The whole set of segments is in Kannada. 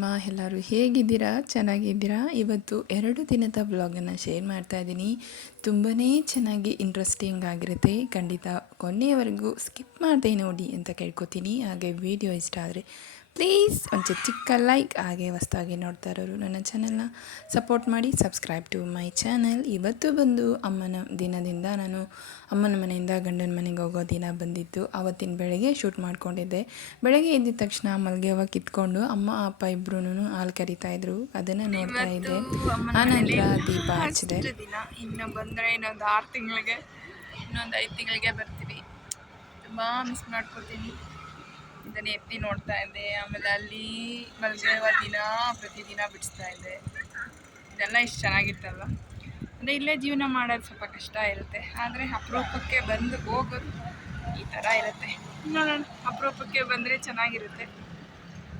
ಪ್ರೇಮ. ಎಲ್ಲರೂ ಹೇಗಿದ್ದೀರಾ? ಚೆನ್ನಾಗಿದ್ದೀರಾ? ಇವತ್ತು 2 ದಿನದ ವ್ಲಾಗನ್ನು ಶೇರ್ ಮಾಡ್ತಾ ಇದ್ದೀನಿ. ತುಂಬಾ ಚೆನ್ನಾಗಿ ಇಂಟ್ರೆಸ್ಟಿಂಗ್ ಆಗಿರುತ್ತೆ. ಖಂಡಿತ ಕೊನೆಯವರೆಗೂ ಸ್ಕಿಪ್ ಮಾಡದೆ ನೋಡಿ ಅಂತ ಕೇಳ್ಕೊತೀನಿ. ಹಾಗೆ ವಿಡಿಯೋ ಇಷ್ಟ ಆದರೆ ಪ್ಲೀಸ್ ಒಂದು ಚಿಕ್ಕ ಲೈಕ್, ಹಾಗೆ ಹೊಸದಾಗಿ ನೋಡ್ತಾ ಇರೋರು ನನ್ನ ಚಾನಲ್ನ ಸಪೋರ್ಟ್ ಮಾಡಿ, ಸಬ್ಸ್ಕ್ರೈಬ್ ಟು ಮೈ ಚಾನಲ್. ಇವತ್ತು ಬಂದು ಅಮ್ಮನ ದಿನದಿಂದ ನಾನು ಅಮ್ಮನ ಮನೆಯಿಂದ ಗಂಡನ ಮನೆಗೆ ಹೋಗೋ ದಿನ ಬಂದಿತ್ತು. ಆವತ್ತಿನ ಬೆಳಗ್ಗೆ ಶೂಟ್ ಮಾಡ್ಕೊಂಡಿದ್ದೆ. ಬೆಳಗ್ಗೆ ಎದ್ದಿದ ತಕ್ಷಣ ಮಲ್ಲಿಗೆ ಹೂವು ಕಿತ್ಕೊಂಡು ಅಮ್ಮ ಅಪ್ಪ ಇಬ್ಬರೂ ಹಾಲು ಕರಿತಾಯಿದ್ರು, ಅದನ್ನು ನೋಡ್ತಾ ಇದ್ದೆ. ಆನಂತರ ದೀಪ ಹಚ್ಚಿದೆ. ಇನ್ನು ಬಂದರೆ ಇನ್ನೊಂದು 6 ತಿಂಗಳಿಗೆ, ಇನ್ನೊಂದು 5 ತಿಂಗಳಿಗೆ ಬರ್ತೀವಿ. ತುಂಬ ಮಿಸ್ ಮಾಡ್ಕೊತೀನಿ. ಇದನ್ನು ಎತ್ತಿ ನೋಡ್ತಾ ಇದ್ದೆ. ಆಮೇಲೆ ಅಲ್ಲಿ ಮಲ್ಲಿಗೆ ಹೂವು ಪ್ರತಿದಿನ ಬಿಡಿಸ್ತಾ ಇದ್ದೆ. ಇದೆಲ್ಲ ಇಷ್ಟು ಚೆನ್ನಾಗಿತ್ತಲ್ವ. ಅಂದರೆ ಇಲ್ಲೇ ಜೀವನ ಮಾಡೋದು ಸ್ವಲ್ಪ ಕಷ್ಟ ಇರುತ್ತೆ, ಆದರೆ ಅಪರೂಪಕ್ಕೆ ಬಂದು ಹೋಗೋದು ಈ ಥರ ಇರುತ್ತೆ. ನೋಡೋಣ, ಅಪರೂಪಕ್ಕೆ ಬಂದರೆ ಚೆನ್ನಾಗಿರುತ್ತೆ.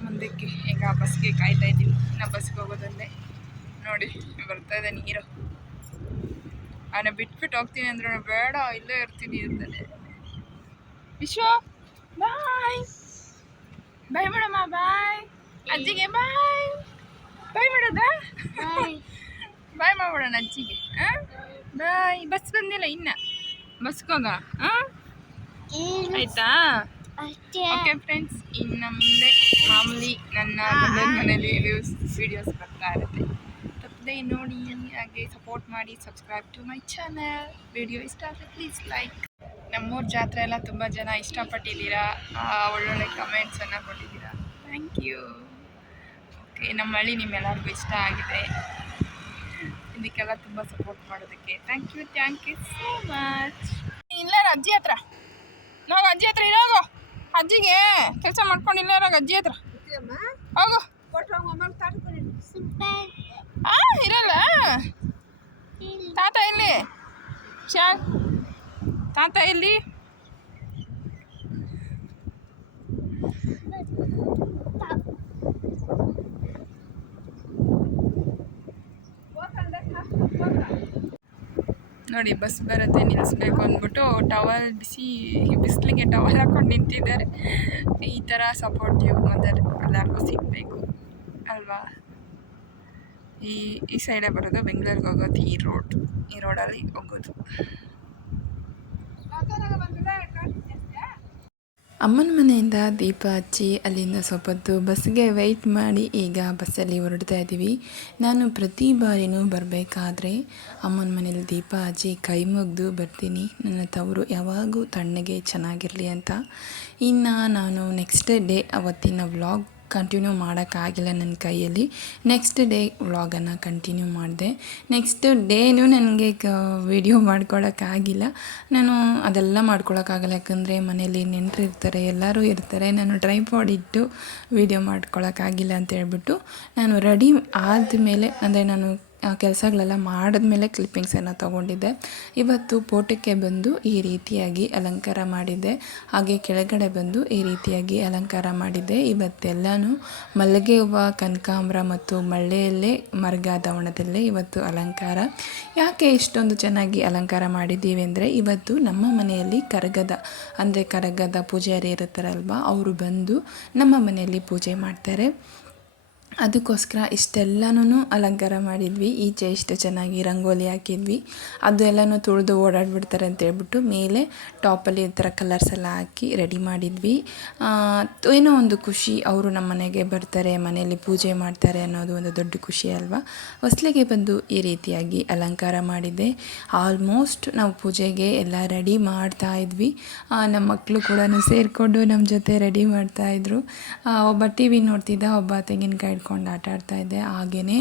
ಮುಂದಕ್ಕೆ ಈಗ ಬಸ್ಗೆ ಕಾಯ್ತಾ ಇದ್ದೀನಿ. ಇನ್ನು ಬಸ್ಗೆ ಹೋಗೋದಲ್ಲೇ ನೋಡಿ ಬರ್ತಾ ಇದೆ ನೀರು. ಅವನ್ನ ಬಿಟ್ಬಿಟ್ಟು ಹೋಗ್ತೀನಿ ಅಂದ್ರೆ ಬೇಡ ಇಲ್ಲೇ ಇರ್ತೀನಿ ಅಂತಾನೆ. ವಿಶ್ವ ಬಾಯ್ ಬಾಯ್ ಮೇಡಮ್ಮ, ಬಾಯ್ ಅಜ್ಜಿಗೆ, ಬಾಯ್ ಬಾಯ್ ಮಾಡೋದಾ? ಬಾಯ್ ಮಾಡ್ಬಿಡೋಣ ಅಜ್ಜಿಗೆ. ಬಾಯ್. ಬಸ್ ಬಂದಿಲ್ಲ ಇನ್ನು, ಬಸ್ಗೆ ಹೋಗ. ಆಯ್ತಾ? ಓಕೆ ಫ್ರೆಂಡ್ಸ್, ಇನ್ನು ಮುಂದೆ ಮಾಮೂಲಿ ನನ್ನ ಗಂಡನ ಮನೇಲಿ ವೀಡಿಯೋಸ್ ಬರ್ತಾ ಇರುತ್ತೆ. ತಪ್ಪದೆ ನೋಡಿ, ಹಾಗೆ ಸಪೋರ್ಟ್ ಮಾಡಿ, subscribe to my channel. Video ಇಷ್ಟ ಆದರೆ ಪ್ಲೀಸ್ ಲೈಕ್. ನಮ್ಮೂರ ಜಾತ್ರೆ ಎಲ್ಲ ತುಂಬ ಜನ ಇಷ್ಟಪಟ್ಟಿದ್ದೀರಾ, ಒಳ್ಳೊಳ್ಳೆ ಕಮೆಂಟ್ಸನ್ನು ಕೊಟ್ಟಿದ್ದೀರಾ. Thank you. ಓಕೆ, ನಮ್ಮ ಹಳ್ಳಿ ನಿಮ್ಮೆಲ್ಲರಿಗೂ ಇಷ್ಟ ಆಗಿದೆ. ಇದಕ್ಕೆಲ್ಲ ತುಂಬ ಸಪೋರ್ಟ್ ಮಾಡೋದಕ್ಕೆ ಥ್ಯಾಂಕ್ ಯು ಸೋ ಮಚ್. ಇಲ್ಲ ಅಜ್ಜಿ ಹತ್ರ ನಾವು, ಅಜ್ಜಿ ಹತ್ರ ಇರೋಗು. ಅಜ್ಜಿಗೆ ಕೆಲಸ ಮಾಡ್ಕೊಂಡು ಇಲ್ಲ ಇರೋಗ ಅಜ್ಜಿ ಹತ್ರ ಹೋಗು. ಇರಲ್ಲ ತಾತ ಇಲ್ಲಿ, ತಾತ ಇಲ್ಲಿ. ನೋಡಿ ಬಸ್ ಬರುತ್ತೆ, ನಿಲ್ಲಿಸ್ಬೇಕು ಅಂದ್ಬಿಟ್ಟು ಟವಲ್ ಬಿಸಿಲಿಗೆ ಟವಲ್ ಹಾಕ್ಕೊಂಡು ನಿಂತಿದ್ದಾರೆ. ಈ ಥರ ಸಪೋರ್ಟಿವ್ ಮದರ್ ಎಲ್ಲರಿಗೂ ಸಿಗಬೇಕು ಅಲ್ವಾ. ಈ ಸೈಡೇ ಬರೋದು, ಬೆಂಗಳೂರಿಗೆ ಹೋಗೋದು ಈ ರೋಡಲ್ಲಿ ಹೋಗೋದು. ಅಮ್ಮನ ಮನೆಯಿಂದ ದೀಪ ಹಚ್ಚಿ ಅಲ್ಲಿಂದ ಸ್ವಲ್ಪ ಹೊತ್ತು ಬಸ್ಗೆ ವೆಯ್ಟ್ ಮಾಡಿ ಈಗ ಬಸ್ಸಲ್ಲಿ ಹೊರಡ್ತಾ ಇದ್ದೀವಿ. ನಾನು ಪ್ರತಿ ಬಾರಿನೂ ಬರಬೇಕಾದ್ರೆ ಅಮ್ಮನ ಮನೇಲಿ ದೀಪ ಹಚ್ಚಿ ಕೈ ಮುಗಿದು ಬರ್ತೀನಿ. ನನ್ನ ತವರು ಯಾವಾಗೂ ತಣ್ಣಗೆ ಚೆನ್ನಾಗಿರಲಿ ಅಂತ. ಇನ್ನು ನಾನು ನೆಕ್ಸ್ಟ್ ಡೇ ಅವತ್ತಿನ ವ್ಲಾಗ್ ಕಂಟಿನ್ಯೂ ಮಾಡೋಕ್ಕಾಗಿಲ್ಲ ನನ್ನ ಕೈಯಲ್ಲಿ. ನೆಕ್ಸ್ಟ್ ಡೇ ವ್ಲಾಗನ್ನು ಕಂಟಿನ್ಯೂ ಮಾಡಿದೆ. ನೆಕ್ಸ್ಟ್ ಡೇನೂ ನನಗೆ ವಿಡಿಯೋ ಮಾಡ್ಕೊಳಕ್ಕಾಗಿಲ್ಲ. ನಾನು ಅದೆಲ್ಲ ಮಾಡ್ಕೊಳಕ್ಕಾಗಲ್ಲ, ಯಾಕಂದರೆ ಮನೇಲಿ ನೆಂಟರು ಇರ್ತಾರೆ, ಎಲ್ಲರೂ ಇರ್ತಾರೆ. ನಾನು ಟ್ರೈಪಾಡ್ ಇಟ್ಟು ವಿಡಿಯೋ ಮಾಡ್ಕೊಳಕ್ಕಾಗಿಲ್ಲ ಅಂತ ಹೇಳ್ಬಿಟ್ಟು ನಾನು ರೆಡಿ ಆದಮೇಲೆ, ಅಂದರೆ ನಾನು ಕೆಲಸಗಳೆಲ್ಲ ಮಾಡಿದ್ಮೇಲೆ ಕ್ಲಿಪ್ಪಿಂಗ್ಸನ್ನು ತೊಗೊಂಡಿದ್ದೆ. ಇವತ್ತು ಫೋಟೋಕ್ಕೆ ಬಂದು ಈ ರೀತಿಯಾಗಿ ಅಲಂಕಾರ ಮಾಡಿದ್ದೆ, ಹಾಗೆ ಕೆಳಗಡೆ ಬಂದು ಈ ರೀತಿಯಾಗಿ ಅಲಂಕಾರ ಮಾಡಿದ್ದೆ. ಇವತ್ತೆಲ್ಲನೂ ಮಲ್ಲಿಗೆ ಹೂವು, ಕನಕಾಂಬರ ಮತ್ತು ಮಳ್ಳೆಯಲ್ಲೇ ಮರಗಾದ ಒಣದಲ್ಲೇ ಇವತ್ತು ಅಲಂಕಾರ. ಯಾಕೆ ಇಷ್ಟೊಂದು ಚೆನ್ನಾಗಿ ಅಲಂಕಾರ ಮಾಡಿದ್ದೀವಿ ಅಂದರೆ, ಇವತ್ತು ನಮ್ಮ ಮನೆಯಲ್ಲಿ ಕರಗದ ಪೂಜಾರಿ ಇರುತ್ತಾರಲ್ವ, ಅವರು ಬಂದು ನಮ್ಮ ಮನೆಯಲ್ಲಿ ಪೂಜೆ ಮಾಡ್ತಾರೆ. ಅದಕ್ಕೋಸ್ಕರ ಇಷ್ಟೆಲ್ಲನೂ ಅಲಂಕಾರ ಮಾಡಿದ್ವಿ. ಈಚೆ ಇಷ್ಟು ಚೆನ್ನಾಗಿ ರಂಗೋಲಿ ಹಾಕಿದ್ವಿ. ಅದು ಎಲ್ಲನೂ ತುಳಿದು ಓಡಾಡ್ಬಿಡ್ತಾರೆ ಅಂತೇಳ್ಬಿಟ್ಟು ಮೇಲೆ ಟಾಪಲ್ಲಿ ಈ ಥರ ಕಲರ್ಸ್ ಎಲ್ಲ ಹಾಕಿ ರೆಡಿ ಮಾಡಿದ್ವಿ. ಏನೋ ಒಂದು ಖುಷಿ, ಅವರು ನಮ್ಮ ಮನೆಗೆ ಬರ್ತಾರೆ, ಮನೆಯಲ್ಲಿ ಪೂಜೆ ಮಾಡ್ತಾರೆ ಅನ್ನೋದು ಒಂದು ದೊಡ್ಡ ಖುಷಿ ಅಲ್ವಾ. ಹೊಸ್ಲಿಗೆ ಬಂದು ಈ ರೀತಿಯಾಗಿ ಅಲಂಕಾರ ಮಾಡಿದ್ದೆ. ಆಲ್ಮೋಸ್ಟ್ ನಾವು ಪೂಜೆಗೆ ಎಲ್ಲ ರೆಡಿ ಮಾಡ್ತಾ ಇದ್ವಿ. ನಮ್ಮ ಮಕ್ಕಳು ಕೂಡ ಸೇರಿಕೊಂಡು ನಮ್ಮ ಜೊತೆ ರೆಡಿ ಮಾಡ್ತಾಯಿದ್ರು. ಒಬ್ಬ TV ನೋಡ್ತಿದ್ದ, ಒಬ್ಬ ತೆಂಗಿನಕಾಯಿ ಇಟ್ಕೊಂಡು ಆಟ ಆಡ್ತಾಯಿದ್ದೆ. ಹಾಗೆಯೇ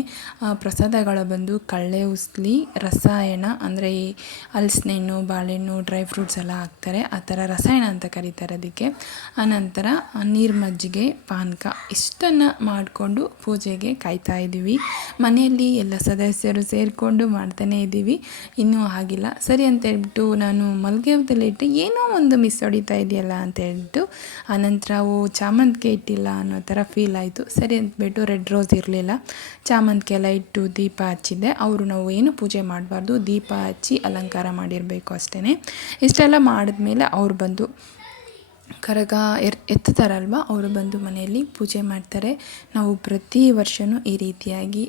ಪ್ರಸಾದಗಳು ಬಂದು ಕಳ್ಳೆ ಉಸ್ಲಿ, ರಸಾಯನ, ಅಂದರೆ ಈ ಹಲಸಿನಣ್ಣು, ಬಾಳೆಹಣ್ಣು, ಡ್ರೈ ಫ್ರೂಟ್ಸ್ ಎಲ್ಲ ಹಾಕ್ತಾರೆ, ಆ ಥರ ರಸಾಯನ ಅಂತ ಕರೀತಾರೆ ಅದಕ್ಕೆ. ಆನಂತರ ನೀರು ಮಜ್ಜಿಗೆ, ಪಾನಕ ಇಷ್ಟನ್ನು ಮಾಡಿಕೊಂಡು ಪೂಜೆಗೆ ಕಾಯ್ತಾ ಇದ್ದೀವಿ. ಮನೆಯಲ್ಲಿ ಎಲ್ಲ ಸದಸ್ಯರು ಸೇರಿಕೊಂಡು ಮಾಡ್ತಾನೇ ಇದ್ದೀವಿ. ಇನ್ನೂ ಆಗಿಲ್ಲ ಸರಿ ಅಂತ ಹೇಳ್ಬಿಟ್ಟು ನಾನು ಮಲ್ಲಿಗೆ ಹೂವಲ್ಲಿ ಇಟ್ಟು ಏನೋ ಒಂದು ಮಿಸ್ ಹೊಡಿತಾ ಇದೆಯಲ್ಲ ಅಂತ ಹೇಳ್ಬಿಟ್ಟು, ಆನಂತರ ಚಾಮಂತಿಗೆ ಇಟ್ಟಿಲ್ಲ ಅನ್ನೋ ಥರ ಫೀಲ್ ಆಯಿತು. ಸರಿ ಅಂದ್ಬಿಟ್ಟು ರೆಡ್ ರೋಸ್ ಇರಲಿಲ್ಲ, ಚಾಮಂತಿಗೆ ಎಲ್ಲ ಇಟ್ಟು ದೀಪ ಹಚ್ಚಿದ್ದೆ. ಅವರು ನಾವು ಏನು ಪೂಜೆ ಮಾಡಬಾರ್ದು, ದೀಪ ಹಚ್ಚಿ ಅಲಂಕಾರ ಮಾಡಿರಬೇಕು ಅಷ್ಟೇ. ಇಷ್ಟೆಲ್ಲ ಮಾಡಿದ್ಮೇಲೆ ಅವ್ರು ಬಂದು ಕರಗ ಎತ್ತುತ್ತಾರಲ್ವ ಅವರು ಬಂದು ಮನೆಯಲ್ಲಿ ಪೂಜೆ ಮಾಡ್ತಾರೆ. ನಾವು ಪ್ರತಿ ವರ್ಷವೂ ಈ ರೀತಿಯಾಗಿ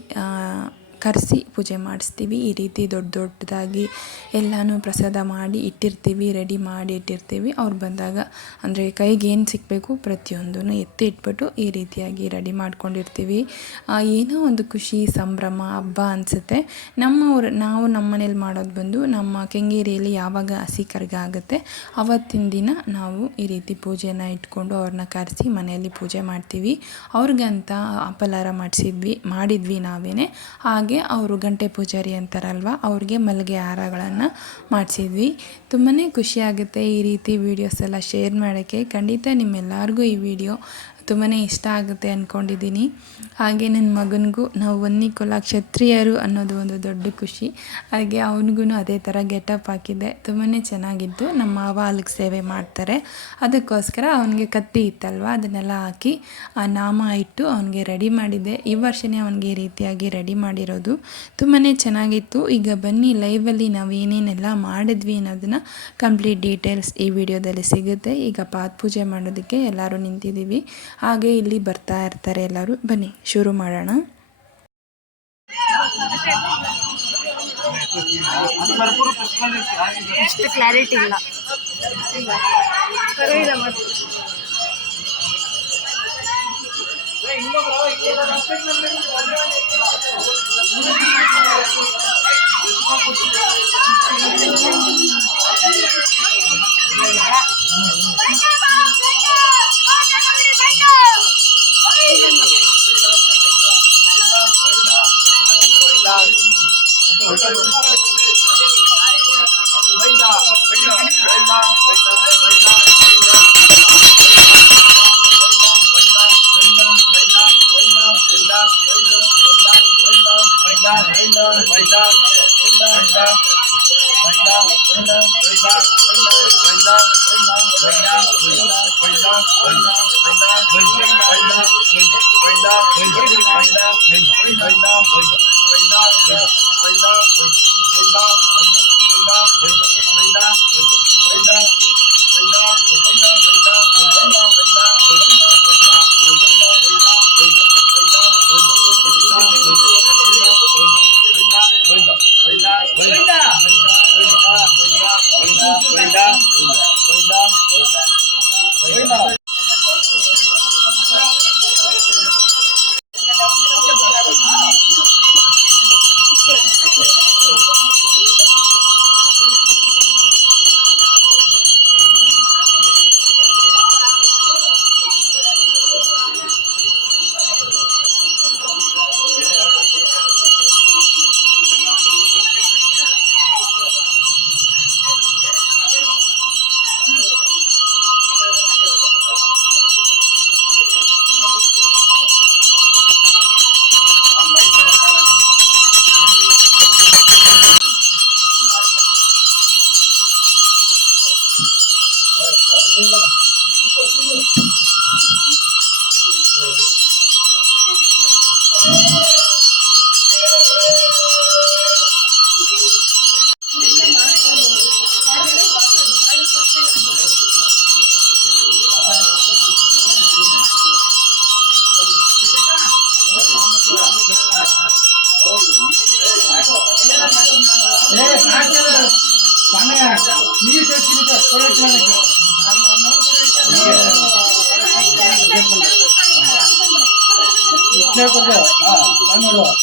ಕರೆಸಿ ಪೂಜೆ ಮಾಡಿಸ್ತೀವಿ. ಈ ರೀತಿ ದೊಡ್ಡ ದೊಡ್ಡದಾಗಿ ಎಲ್ಲನೂ ಪ್ರಸಾದ ಮಾಡಿ ಇಟ್ಟಿರ್ತೀವಿ, ರೆಡಿ ಮಾಡಿ ಇಟ್ಟಿರ್ತೀವಿ. ಅವ್ರು ಬಂದಾಗ ಅಂದರೆ ಕೈಗೆ ಏನು ಸಿಗಬೇಕು ಪ್ರತಿಯೊಂದನ್ನು ಎತ್ತಿ ಇಟ್ಬಿಟ್ಟು ಈ ರೀತಿಯಾಗಿ ರೆಡಿ ಮಾಡ್ಕೊಂಡಿರ್ತೀವಿ. ಏನೋ ಒಂದು ಖುಷಿ, ಸಂಭ್ರಮ, ಹಬ್ಬ ಅನಿಸುತ್ತೆ. ನಾವು ನಮ್ಮ ಮನೇಲಿ ಮಾಡೋದು ಬಂದು ನಮ್ಮ ಕೆಂಗೇರಿಯಲ್ಲಿ ಯಾವಾಗ ಹಸಿ ಕರಗ ಆಗುತ್ತೆ ಆವತ್ತಿನ ದಿನ ನಾವು ಈ ರೀತಿ ಪೂಜೆನ ಇಟ್ಕೊಂಡು ಅವ್ರನ್ನ ಕರೆಸಿ ಮನೆಯಲ್ಲಿ ಪೂಜೆ ಮಾಡ್ತೀವಿ. ಅವ್ರಿಗಂತ ಫಲಾರ ಮಾಡಿದ್ವಿ ನಾವೇ. ಹಾಗೆ ಅವರು ಗಂಟೆ ಪೂಜಾರಿ ಅಂತಾರಲ್ವ, ಅವ್ರಿಗೆ ಮಲ್ಲಿಗೆ ಹಾರಗಳನ್ನು ಮಾಡಿಸಿದ್ವಿ. ತುಂಬಾ ಖುಷಿಯಾಗುತ್ತೆ ಈ ರೀತಿ ವೀಡಿಯೋಸ್ ಎಲ್ಲ ಶೇರ್ ಮಾಡೋಕ್ಕೆ. ಖಂಡಿತ ನಿಮ್ಮೆಲ್ಲರಿಗೂ ಈ ವಿಡಿಯೋ ತುಂಬಾ ಇಷ್ಟ ಆಗುತ್ತೆ ಅಂದ್ಕೊಂಡಿದ್ದೀನಿ. ಹಾಗೆ ನನ್ನ ಮಗನಿಗೂ ನಾವು ವನ್ನಿಕುಲ ಕ್ಷತ್ರಿಯರು ಅನ್ನೋದು ಒಂದು ದೊಡ್ಡ ಖುಷಿ. ಹಾಗೆ ಅವನಿಗೂ ಅದೇ ಥರ ಗೆಟಪ್ ಹಾಕಿದ್ದೆ, ತುಂಬಾ ಚೆನ್ನಾಗಿದ್ದು. ನಮ್ಮ ಮಾವ ಅಲ್ಲಿಗೆ ಸೇವೆ ಮಾಡ್ತಾರೆ, ಅದಕ್ಕೋಸ್ಕರ ಅವನಿಗೆ ಕತ್ತಿ ಇತ್ತಲ್ವ ಅದನ್ನೆಲ್ಲ ಹಾಕಿ ನಾಮ ಇಟ್ಟು ಅವನಿಗೆ ರೆಡಿ ಮಾಡಿದ್ದೆ. ಈ ವರ್ಷವೇ ಅವನಿಗೆ ಈ ರೀತಿಯಾಗಿ ರೆಡಿ ಮಾಡಿರೋದು ತುಂಬಾ ಚೆನ್ನಾಗಿತ್ತು. ಈಗ ಬನ್ನಿ ಲೈವಲ್ಲಿ ನಾವು ಏನೇನೆಲ್ಲ ಮಾಡಿದ್ವಿ ಅನ್ನೋದನ್ನು ಕಂಪ್ಲೀಟ್ ಡೀಟೇಲ್ಸ್ ಈ ವಿಡಿಯೋದಲ್ಲಿ ಸಿಗುತ್ತೆ. ಈಗ ಪಾದ ಪೂಜೆ ಮಾಡೋದಕ್ಕೆ ಎಲ್ಲರೂ ನಿಂತಿದ್ದೀವಿ. ಹಾಗೆ ಇಲ್ಲಿ ಬರ್ತಾ ಇರ್ತಾರೆ ಎಲ್ಲರೂ. ಬನ್ನಿ ಶುರು ಮಾಡೋಣ. ಅಷ್ಟು ಕ್ಲಾರಿಟಿ ಇಲ್ಲ.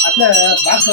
ಅట్లా బాక్స్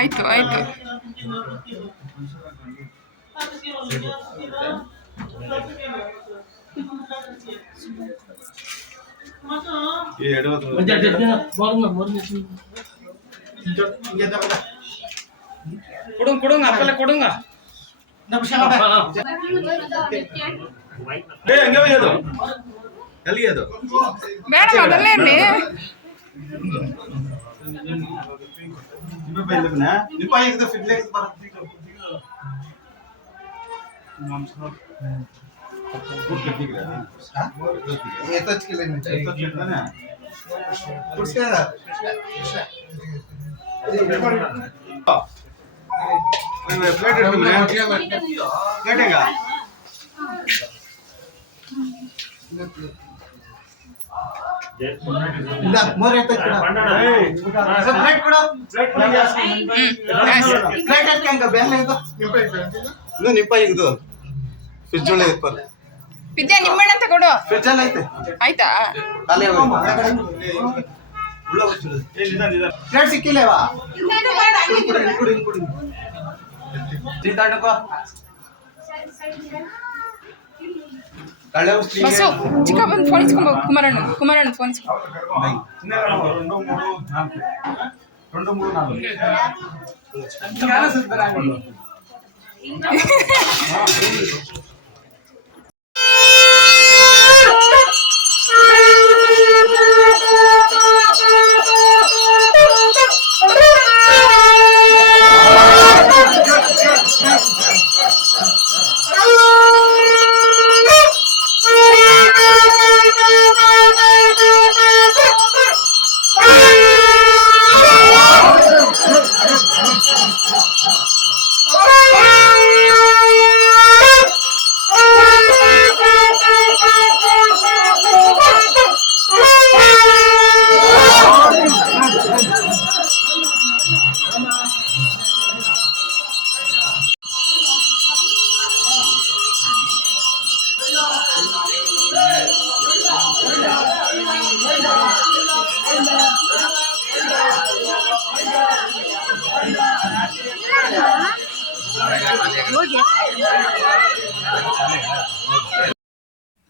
ಆಯ್ತು ಆಯ್ತು. ಕೊಡುಂಗ ಅಪ್ಪಲ್ಲ ಕೊಡುಂಗ ಎಲ್ಲಿಗೆ ಅದು ಬೇಡ ಮೊದಲನೇ ಇರ್ಲಿ. ನಿಪ್ಪ ಇದು ಫ್ರಿಜ್ ಒಳ್ಳೆ ವಿದ್ಯಾ ನಿಮ್ಮಣ್ಣ ಅಂತ ಕೊಡು. ಫ್ರಿಜ್ ಎಲ್ಲ ಐತೆ ಆಯ್ತಾ? ಪ್ಲೇಟ್ ಸಿಕ್ಕಿಲ್ಲೇವಾ ಬಸ್ಸು ಚಿಕ್ಕ ಬಂದು ಫೋನ್ ಇಸ್ಕೊಂಬ. ಕುಮಾರಣ್ಣ ಫೋನ್ ಇಸ್ಕೊ.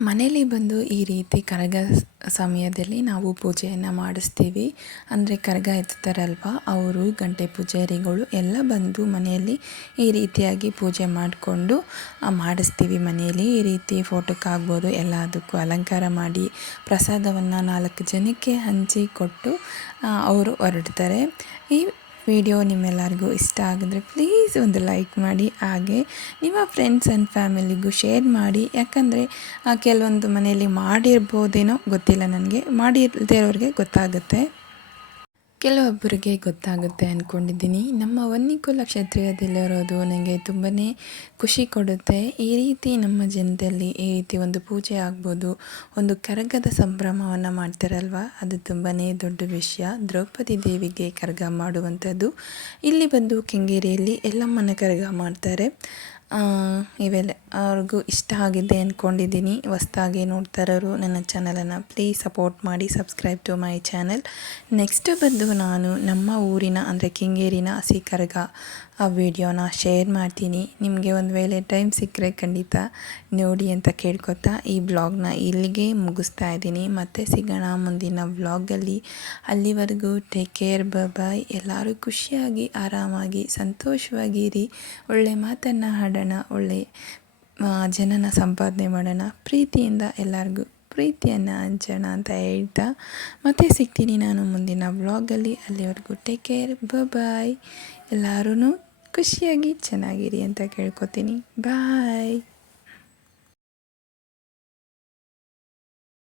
ಮನೇಲಿ ಬಂದು ಈ ರೀತಿ ಕರಗ ಸಮಯದಲ್ಲಿ ನಾವು ಪೂಜೆಯನ್ನು ಮಾಡಿಸ್ತೀವಿ. ಅಂದರೆ ಕರಗ ಎತ್ತುತ್ತಾರಲ್ವ ಅವರು, ಗಂಟೆ ಪೂಜಾರಿಗಳು ಎಲ್ಲ ಬಂದು ಮನೆಯಲ್ಲಿ ಈ ರೀತಿಯಾಗಿ ಪೂಜೆ ಮಾಡಿಕೊಂಡು ಮಾಡಿಸ್ತೀವಿ. ಮನೆಯಲ್ಲಿ ಈ ರೀತಿ ಫೋಟೋಕ್ಕಾಗ್ಬೋದು ಎಲ್ಲದಕ್ಕೂ ಅಲಂಕಾರ ಮಾಡಿ ಪ್ರಸಾದವನ್ನು 4 ಜನಕ್ಕೆ ಹಂಚಿ ಕೊಟ್ಟು ಅವರು ಹೊರಡ್ತಾರೆ. ಈ ವಿಡಿಯೋ ನಿಮ್ಮೆಲ್ಲರಿಗೂ ಇಷ್ಟ ಆಗಿದ್ರೆ ಪ್ಲೀಸ್ ಒಂದು ಲೈಕ್ ಮಾಡಿ, ಹಾಗೆ ನಿಮ್ಮ ಫ್ರೆಂಡ್ಸ್ ಆ್ಯಂಡ್ ಫ್ಯಾಮಿಲಿಗೂ ಶೇರ್ ಮಾಡಿ. ಯಾಕಂದರೆ ಕೆಲವೊಂದು ಮನೆಯಲ್ಲಿ ಮಾಡಿರ್ಬೋದೇನೋ ಗೊತ್ತಿಲ್ಲ, ನನಗೆ ಮಾಡಿರದೇ ಇರೋರಿಗೆ ಗೊತ್ತಾಗುತ್ತೆ, ಕೆಲವೊಬ್ಬರಿಗೆ ಗೊತ್ತಾಗುತ್ತೆ ಅಂದ್ಕೊಂಡಿದ್ದೀನಿ. ನಮ್ಮ ವನ್ನಿಕುಲ ಕ್ಷತ್ರಿಯದಲ್ಲಿರೋದು ನನಗೆ ತುಂಬಾ ಖುಷಿ ಕೊಡುತ್ತೆ. ಈ ರೀತಿ ನಮ್ಮ ಜನದಲ್ಲಿ ಈ ರೀತಿ ಒಂದು ಪೂಜೆ ಆಗ್ಬೋದು, ಒಂದು ಕರಗದ ಸಂಭ್ರಮವನ್ನು ಮಾಡ್ತಾರಲ್ವ, ಅದು ತುಂಬಾ ದೊಡ್ಡ ವಿಷಯ. ದ್ರೌಪದಿ ದೇವಿಗೆ ಕರಗ ಮಾಡುವಂಥದ್ದು. ಇಲ್ಲಿ ಬಂದು ಕೆಂಗೇರಿಯಲ್ಲಿ ಎಲ್ಲಮ್ಮನ ಕರಗ ಮಾಡ್ತಾರೆ. ಇವೆಲ್ಲ ಅವ್ರಿಗೂ ಇಷ್ಟ ಆಗಿದೆ ಅಂದ್ಕೊಂಡಿದ್ದೀನಿ. ಹೊಸ್ದಾಗಿ ನೋಡ್ತಾ ಇರೋರು ನನ್ನ ಚಾನಲನ್ನು ಪ್ಲೀಸ್ ಸಪೋರ್ಟ್ ಮಾಡಿ, subscribe to my channel. Next ಬಂದು ನಾನು ನಮ್ಮ ಊರಿನ ಅಂದರೆ ಕೆಂಗೇರಿನ ಹಸಿ ಕರಗ ಆ ವಿಡಿಯೋನ ಶೇರ್ ಮಾಡ್ತೀನಿ. ನಿಮಗೆ ಒಂದು ವೇಳೆ ಟೈಮ್ ಸಿಕ್ಕರೆ ಖಂಡಿತ ನೋಡಿ ಅಂತ ಕೇಳ್ಕೊತಾ ಈ ಬ್ಲಾಗ್ನ ಇಲ್ಲಿಗೆ ಮುಗಿಸ್ತಾ ಇದ್ದೀನಿ. ಮತ್ತೆ ಸಿಗೋಣ ಮುಂದಿನ ವ್ಲಾಗಲ್ಲಿ. ಅಲ್ಲಿವರೆಗೂ ಟೇಕ್ ಕೇರ್, ಬಾಯ್. ಎಲ್ಲರೂ ಖುಷಿಯಾಗಿ ಆರಾಮಾಗಿ ಸಂತೋಷವಾಗಿರಿ. ಒಳ್ಳೆ ಮಾತನ್ನು ಆಡೋಣ, ಒಳ್ಳೆ ಜನನ ಸಂಪಾದನೆ ಮಾಡೋಣ, ಪ್ರೀತಿಯಿಂದ ಎಲ್ಲರಿಗೂ ಪ್ರೀತಿಯನ್ನು ಹಂಚೋಣ ಅಂತ ಹೇಳ್ತಾ ಮತ್ತೆ ಸಿಗ್ತೀನಿ ನಾನು ಮುಂದಿನ ವ್ಲಾಗಲ್ಲಿ. ಅಲ್ಲಿವರೆಗೂ ಟೇಕ್ ಕೇರ್, ಬಾಯ್. ಎಲ್ಲರೂ ಖುಷಿಯಾಗಿ ಚೆನ್ನಾಗಿರಿ ಅಂತ ಕೇಳ್ಕೊತೀನಿ. ಬಾಯ್.